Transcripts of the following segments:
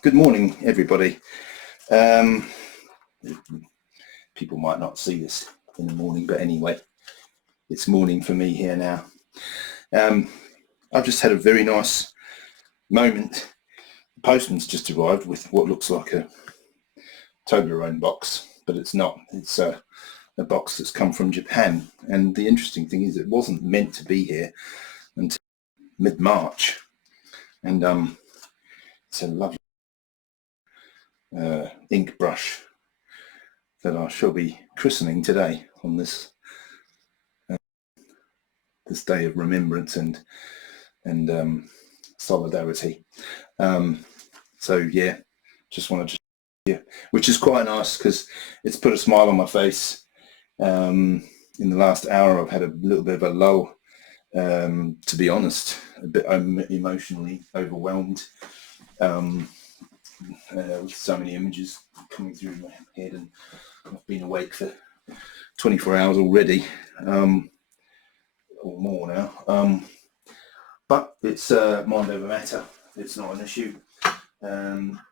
Good morning, everybody. Um, People might not see this in the morning, but anyway, it's morning for me here now. I've just had a very nice moment. The postman's just arrived with what looks like a Toblerone box, but it's not. It's a box that's come from Japan. And the interesting thing is it wasn't meant to be here until mid-March. And it's a lovely ink brush that I shall be christening today on this day of remembrance and solidarity. So yeah, just wanted to, yeah, which is quite nice because it's put a smile on my face. In the last hour, I've had a little bit of a lull. To be honest, a bit emotionally overwhelmed with so many images coming through my head, and I've been awake for 24 hours already, or more now. But it's mind over matter. It's not an issue.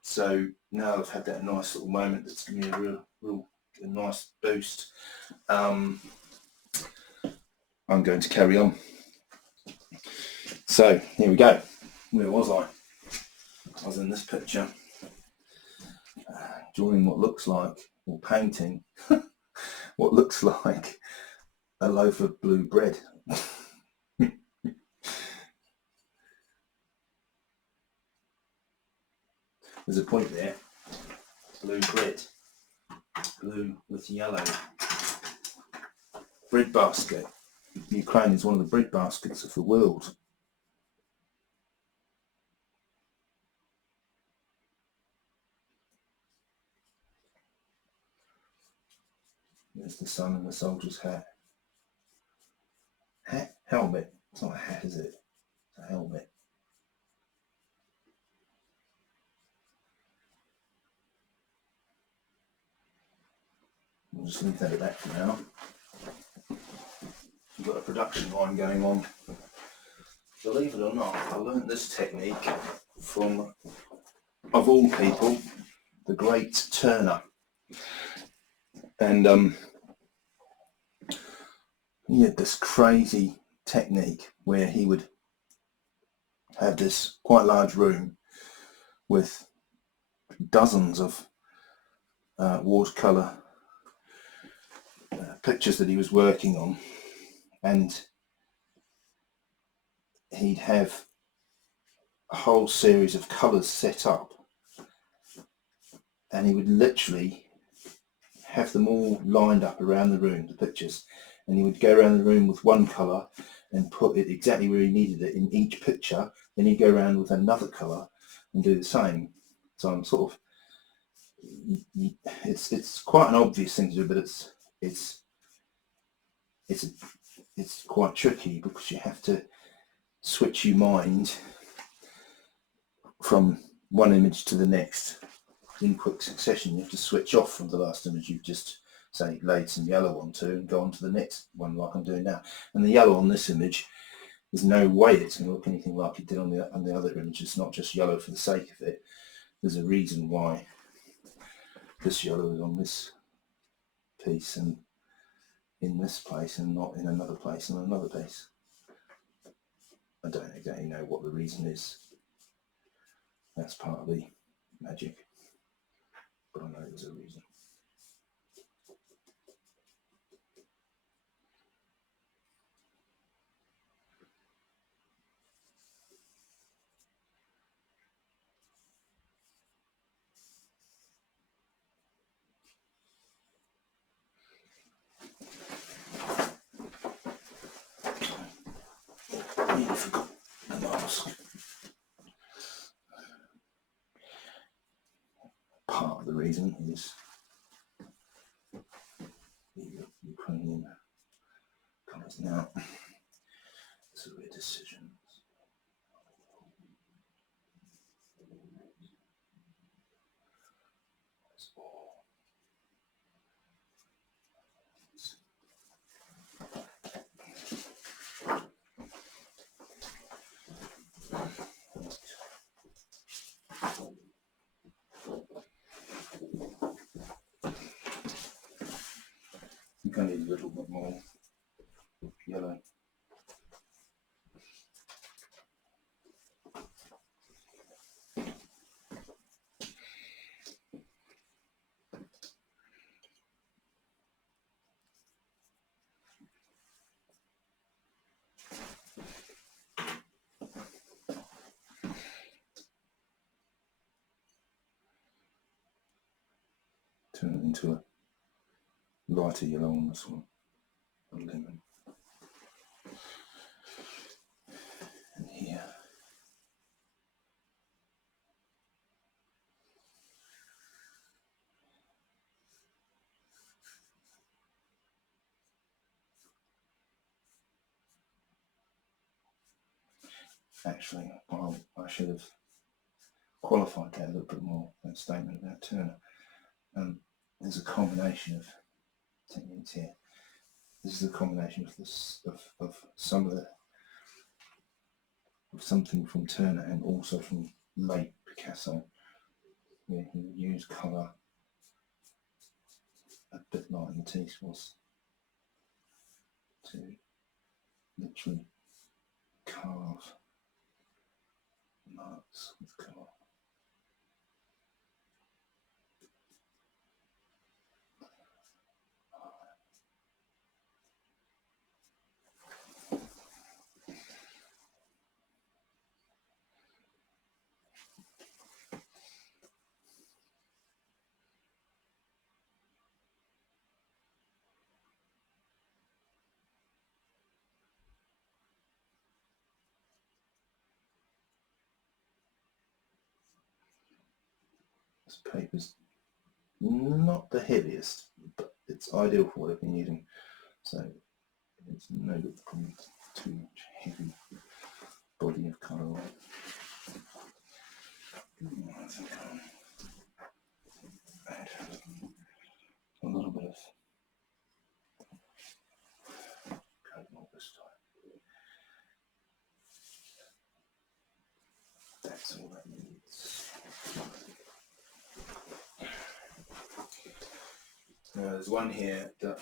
So now I've had that nice little moment that's given me a real nice boost. I'm going to carry on. So here we go. Where was I? I was in this picture, drawing what looks like, or painting, what looks like a loaf of blue bread. There's a point there. Blue bread. Blue with yellow. Bread basket. Ukraine is one of the bread baskets of the world. There's the sun and the soldier's hat. Helmet. It's not a hat, is it? It's a helmet. We'll just leave that at that for now. We've got a production line going on. Believe it or not, I learnt this technique from, of all people, the great Turner. And he had this crazy technique where he would have this quite large room with dozens of watercolour pictures that he was working on, and he'd have a whole series of colours set up, and he would literally have them all lined up around the room, the pictures, and he would go around the room with one colour and put it exactly where he needed it in each picture. Then he'd go around with another colour and do the same. So I'm sort of, it's quite an obvious thing to do, but it's quite tricky because you have to switch your mind from one image to the next in quick succession. You have to switch off from the last image you've just, say, laid some yellow onto and go on to the next one like I'm doing now. And the yellow on this image, there's no way it's going to look anything like it did on the other image. It's not just yellow for the sake of it. There's a reason why this yellow is on this piece and in this place and not in another place and another place. I don't exactly know what the reason is. That's part of the magic, but I know there's a reason. I nearly forgot the mask. Part of the reason is the Ukrainian colours now. This is a decision. going to need a little bit more yellow. Turn it into a lighter yellow on this one, a lemon. And here. Actually, I should have qualified that a little bit more, that statement about Turner. There's a combination of techniques here. This is a combination of this of some of the of something from Turner and also from late Picasso. Yeah, he would use colour a bit like Matisse was to literally carve marks with colour. This paper's not the heaviest, but it's ideal for what I've been using. So it's no good putting too much heavy body of colour on. I think I'll add a little bit of cobalt this time. That's all that needs. Now there's one here that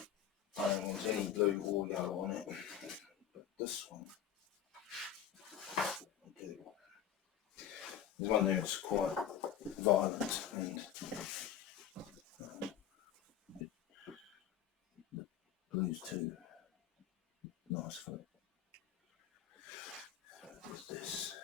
I don't want any blue or yellow on it, but this one I do. There's one there that's quite violent and the blue's too nice for it. There's this.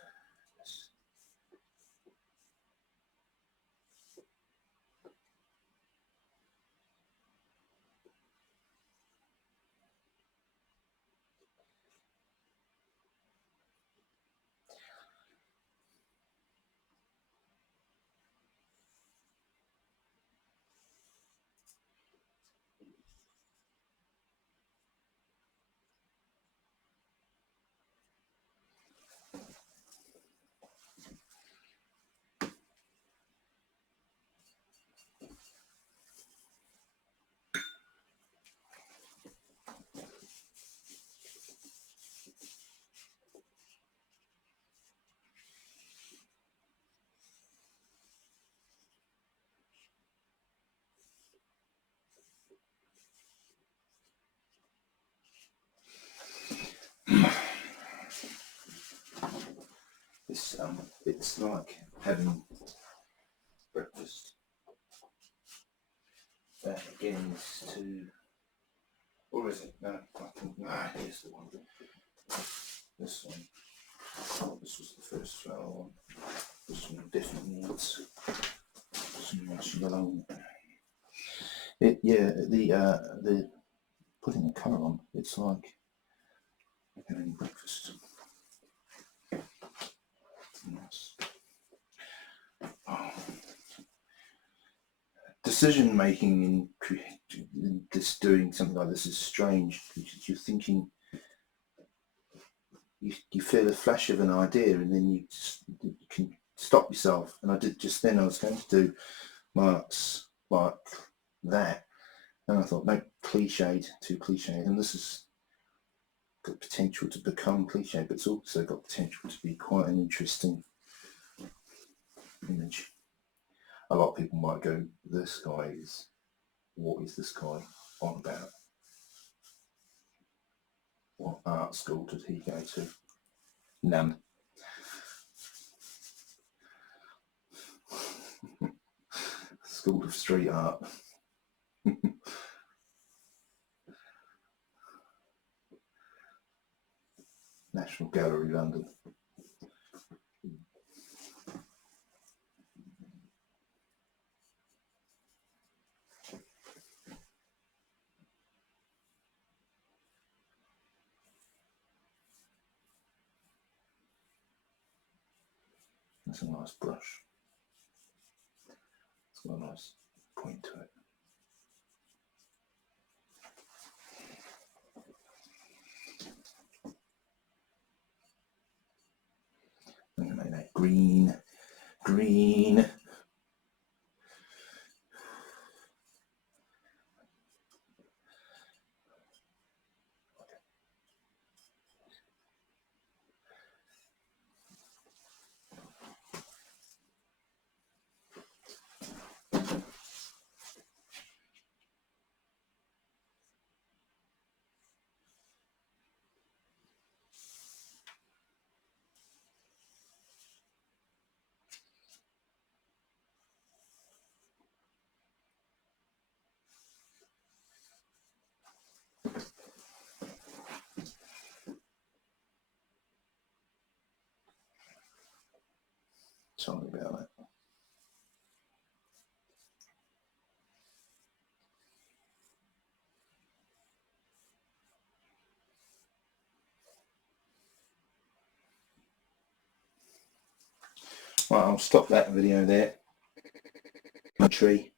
It's like having breakfast. That again is to, or is it? No, I think here's the one. This one. This was the first flower one. This one definitely needs some nice yellow. The putting the colour on. It's like having breakfast. Nice. Oh. Decision making in this, doing something like this, is strange because you're thinking, you feel a flash of an idea and then you can stop yourself. And I did just then. I was going to do marks like that, and I thought, no, cliched, too cliched, and this has got potential to become cliche, but it's also got potential to be quite an interesting image. A lot of people might go, this guy is, what is this guy on about? What art school did he go to? None. School of Street Art. National Gallery, London. That's a nice brush. It's got a nice point to it. I'm going to make that green. Green. Sorry about that. Right, I'll stop that video there. Tree.